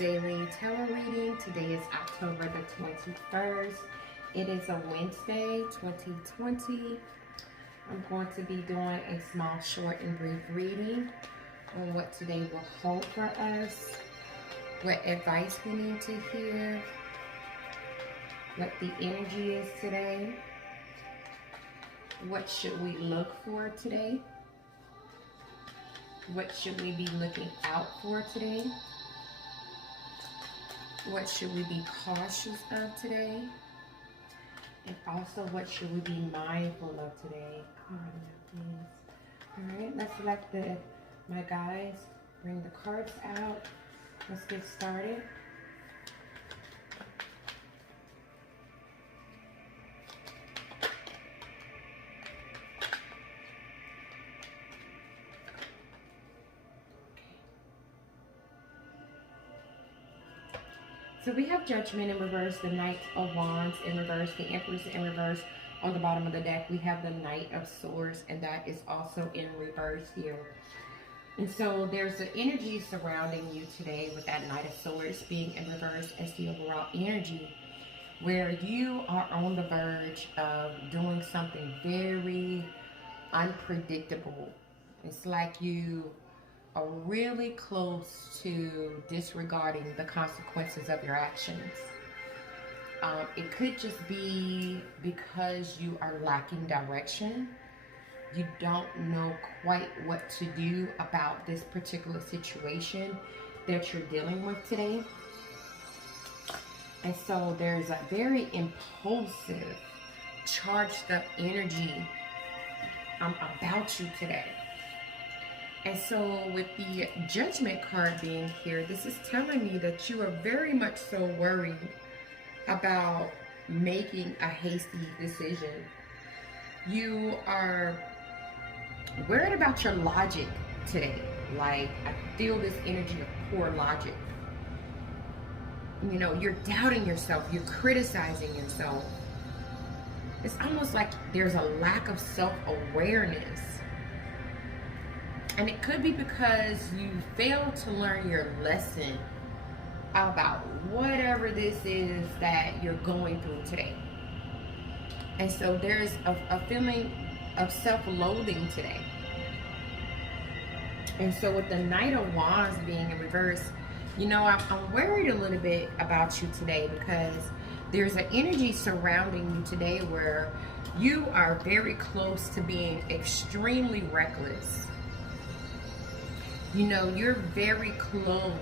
daily tarot reading. Today is October the 21st. It is a Wednesday, 2020. I'm going to be doing a small, short, and brief reading on what today will hold for us, what advice we need to hear, what the energy is today, what should we look for today, what should we be looking out for today, what should we be cautious of today, and also what should we be mindful of today. All right, let's let my guys bring the cards out. Let's get started. So we have Judgment in reverse, the Knight of Wands in reverse, the Empress in reverse. On the bottom of the deck, we have the Knight of Swords, and that is also in reverse here. And so there's an energy surrounding you today with that Knight of Swords being in reverse as the overall energy, where you are on the verge of doing something very unpredictable. It's like you are really close to disregarding the consequences of your actions. It could just be because you are lacking direction. You don't know quite what to do about this particular situation that you're dealing with today. And so there's a very impulsive, charged up energy about you today. And so with the Judgment card being here, this is telling me that you are very much so worried about making a hasty decision. You are worried about your logic today. Like, I feel this energy of poor logic. You know, you're doubting yourself. You're criticizing yourself. It's almost like there's a lack of self-awareness. And it could be because you failed to learn your lesson about whatever this is that you're going through today. And so there's a feeling of self-loathing today. And so with the Knight of Wands being in reverse, you know, I'm worried a little bit about you today because there's an energy surrounding you today where you are very close to being extremely reckless. You know, you're very close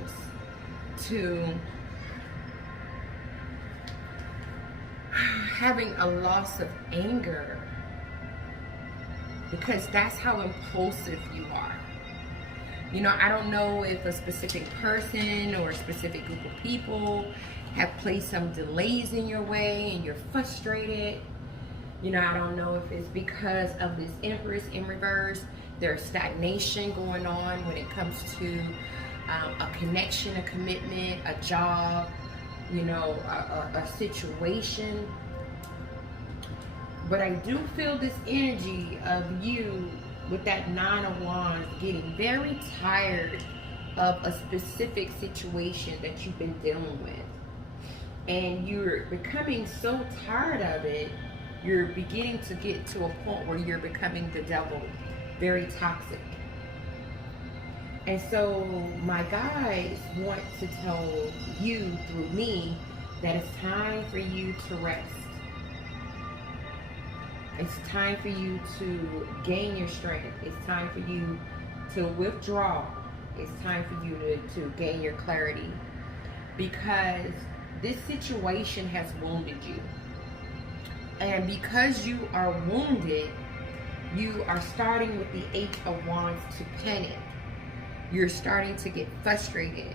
to having a loss of anger because that's how impulsive you are. You know, I don't know if a specific person or a specific group of people have placed some delays in your way and you're frustrated. You know, I don't know if it's because of this Empress in reverse. There's stagnation going on when it comes to a connection, a commitment, a job, you know, a situation. But I do feel this energy of you with that Nine of Wands getting very tired of a specific situation that you've been dealing with. And you're becoming so tired of it, you're beginning to get to a point where you're becoming the devil. Very toxic. And so my guides want to tell you through me that it's time for you to rest. It's time for you to gain your strength. It's time for you to withdraw. It's time for you to gain your clarity. Because this situation has wounded you. And because you are wounded, you are starting with the Eight of Wands to panic. You're starting to get frustrated.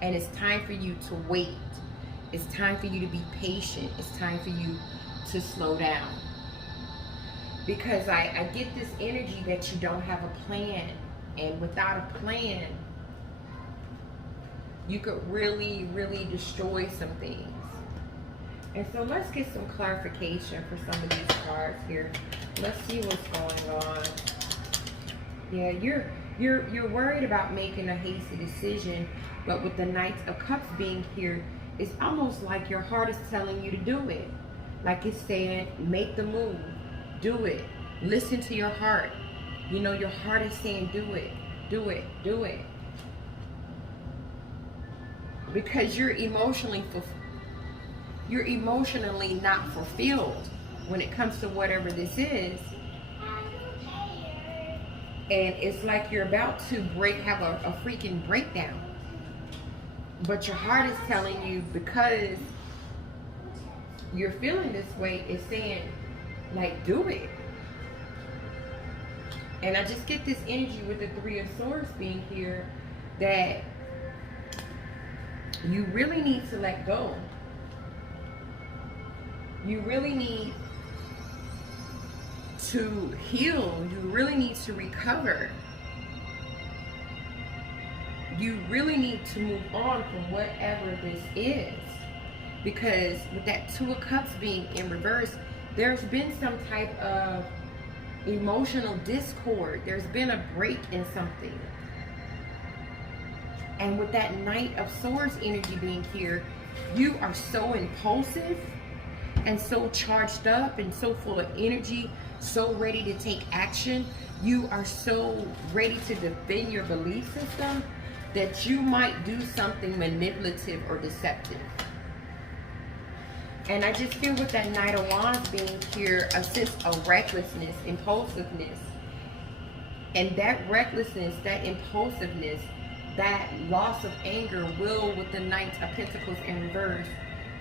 And it's time for you to wait. It's time for you to be patient. It's time for you to slow down. Because I get this energy that you don't have a plan. And without a plan, you could really, really destroy some things. And so let's get some clarification for some of these cards here. Let's see what's going on. Yeah, you're worried about making a hasty decision But with the Knight of Cups being here, it's almost like your heart is telling you to do it. Like it's saying, make the move, do it. Listen to your heart. You know, your heart is saying, do it, do it, do it. Because you're emotionally not fulfilled when it comes to whatever this is. And it's like you're about to have a freaking breakdown. But your heart is telling you, because you're feeling this way, it's saying, like, do it. And I just get this energy with the Three of Swords being here, that you really need to let go. You really need to heal. You really need to recover. You really need to move on from whatever this is. Because with that Two of Cups being in reverse, there's been some type of emotional discord. There's been a break in something. And with that Knight of Swords energy being here, you are so impulsive and so charged up and so full of energy, so ready to take action. You are so ready to defend your belief system that you might do something manipulative or deceptive. And I just feel with that Knight of Wands being here, a sense of recklessness, impulsiveness. And that recklessness, that impulsiveness, that loss of anger will, with the Knight of Pentacles in reverse,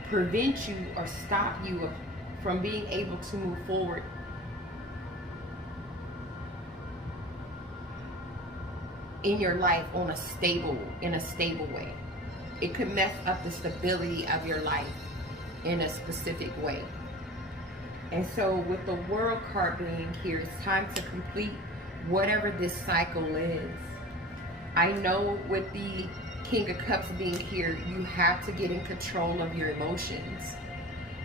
prevent you or stop you from being able to move forward in your life in a stable way. It could mess up the stability of your life in a specific way. And so with the World card being here, it's time to complete whatever this cycle is. I know with the King of Cups being here, you have to get in control of your emotions.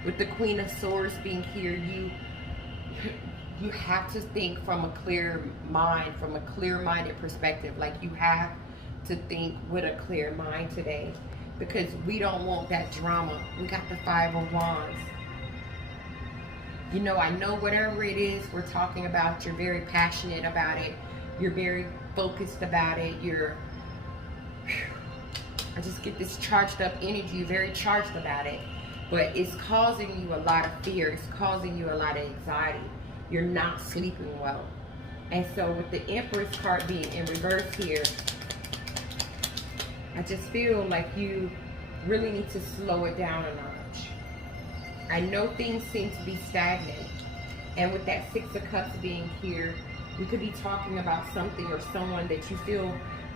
With the Queen of Swords being here, you have to think from a clear mind, from a clear-minded perspective. Like, you have to think with a clear mind today, because we don't want that drama. We got the Five of Wands. You know, I know whatever it is we're talking about, you're very passionate about it. You're very focused about it. I just get this charged up energy, very charged about it. But it's causing you a lot of fear. It's causing you a lot of anxiety. You're not sleeping well. And so with the Empress card being in reverse here, I just feel like you really need to slow it down a notch. I know things seem to be stagnant. And with that Six of Cups being here, we could be talking about something or someone that you feel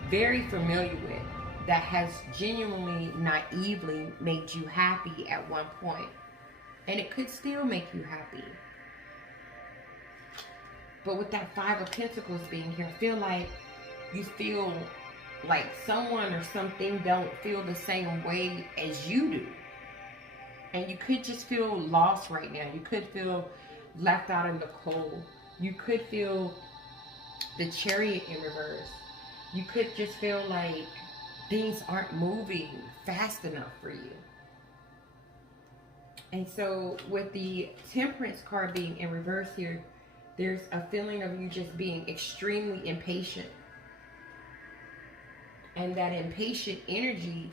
very familiar with, that has genuinely, naively made you happy at one point. And it could still make you happy. But with that Five of Pentacles being here, I feel like you feel like someone or something don't feel the same way as you do. And you could just feel lost right now. You could feel left out in the cold. You could feel the Chariot in reverse. You could just feel like things aren't moving fast enough for you. And so with the Temperance card being in reverse here, there's a feeling of you just being extremely impatient. And that impatient energy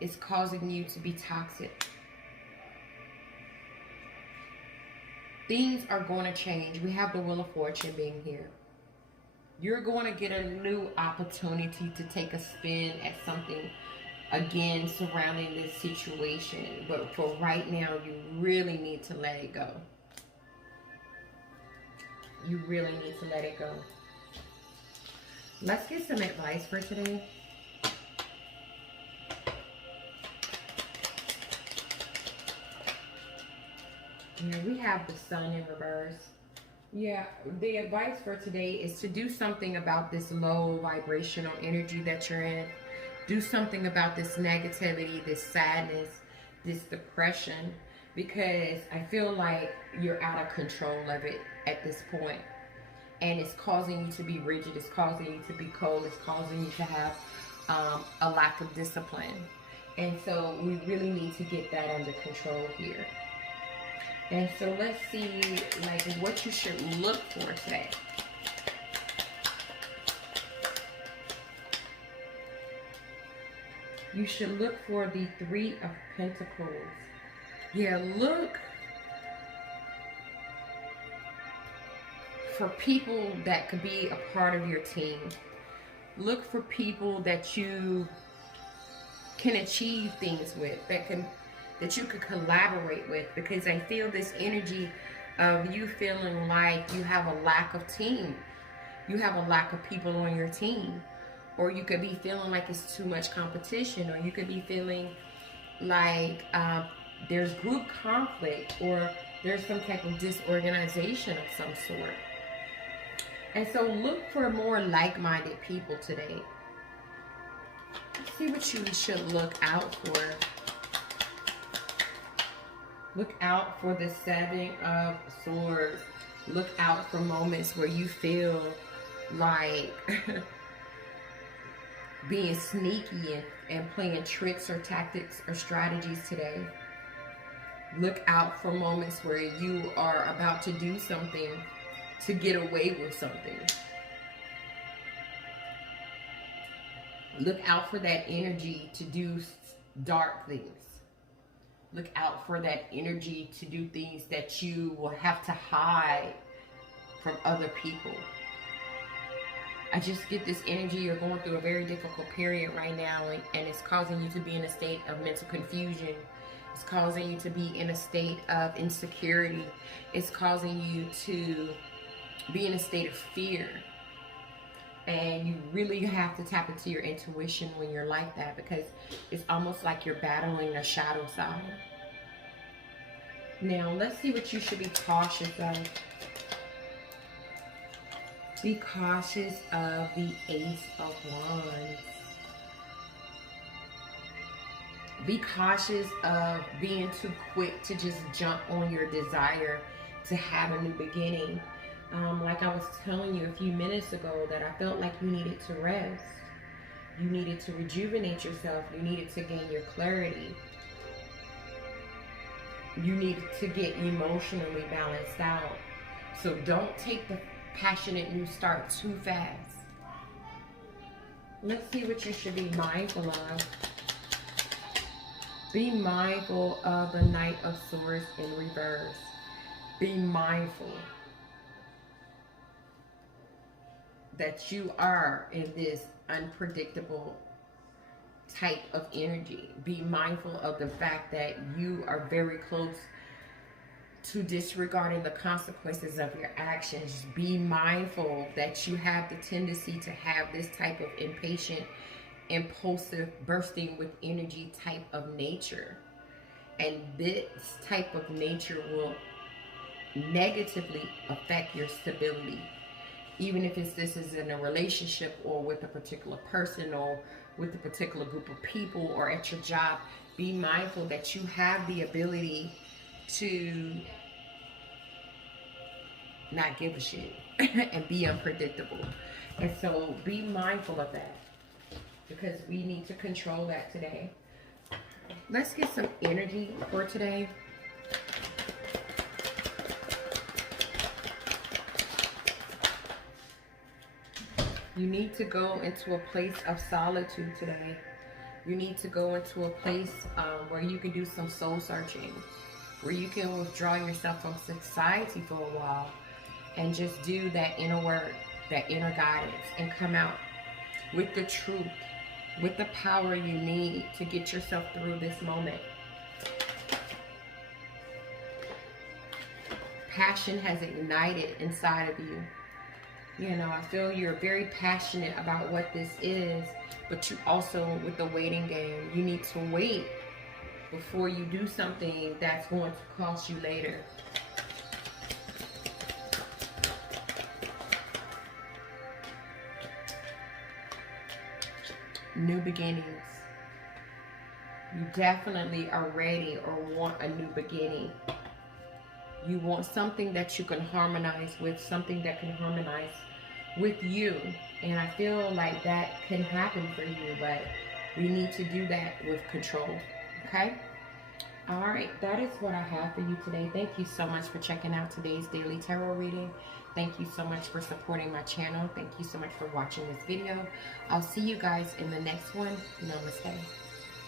is causing you to be toxic. Things are going to change. We have the Wheel of Fortune being here. You're going to get a new opportunity to take a spin at something again surrounding this situation. But for right now, you really need to let it go. You really need to let it go. Let's get some advice for today. Yeah, we have the Sun in reverse. Yeah, the advice for today is to do something about this low vibrational energy that you're in. Do something about this negativity, this sadness, this depression, because I feel like you're out of control of it at this point. And it's causing you to be rigid. It's causing you to be cold. It's causing you to have a lack of discipline. And so we really need to get that under control here. And so let's see, like, what you should look for today. You should look for the Three of Pentacles. Yeah, look for people that could be a part of your team. Look for people that you can achieve things with, that you could collaborate with, because I feel this energy of you feeling like you have a lack of team. You have a lack of people on your team. Or you could be feeling like it's too much competition, or you could be feeling like there's group conflict, or there's some type of disorganization of some sort. And so look for more like-minded people today. Let's see what you should look out for. Look out for the Seven of Swords. Look out for moments where you feel like being sneaky and playing tricks or tactics or strategies today. Look out for moments where you are about to do something to get away with something. Look out for that energy to do dark things. Look out for that energy to do things that you will have to hide from other people. I just get this energy, you're going through a very difficult period right now, and it's causing you to be in a state of mental confusion. It's causing you to be in a state of insecurity. It's causing you to be in a state of fear. And you really have to tap into your intuition when you're like that, because it's almost like you're battling a shadow side. Now, let's see what you should be cautious of. Be cautious of the Ace of Wands. Be cautious of being too quick to just jump on your desire to have a new beginning. Like I was telling you a few minutes ago, that I felt like you needed to rest. You needed to rejuvenate yourself. You needed to gain your clarity. You needed to get emotionally balanced out. So don't take the passionate new start too fast. Let's see what you should be mindful of. Be mindful of the Knight of Swords in reverse. Be mindful that you are in this unpredictable type of energy. Be mindful of the fact that you are very close to disregarding the consequences of your actions. Be mindful that you have the tendency to have this type of impatient, impulsive, bursting with energy type of nature. And this type of nature will negatively affect your stability. Even if this is in a relationship, or with a particular person, or with a particular group of people, or at your job, be mindful that you have the ability to not give a shit and be unpredictable. And so be mindful of that, because we need to control that today. Let's get some energy for today. You need to go into a place of solitude today. You need to go into a place where you can do some soul searching, where you can withdraw yourself from society for a while and just do that inner work, that inner guidance, and come out with the truth, with the power you need to get yourself through this moment. Passion has ignited inside of you. You know, I feel you're very passionate about what this is, but you also, with the waiting game, you need to wait before you do something that's going to cost you later. New beginnings. You definitely are ready or want a new beginning. You want something that you can harmonize with, something that can harmonize with you. And I feel like that can happen for you, but we need to do that with control. Okay? All right, that is what I have for you today. Thank you so much for checking out today's daily tarot reading. Thank you so much for supporting my channel. Thank you so much for watching this video. I'll see you guys in the next one. Namaste.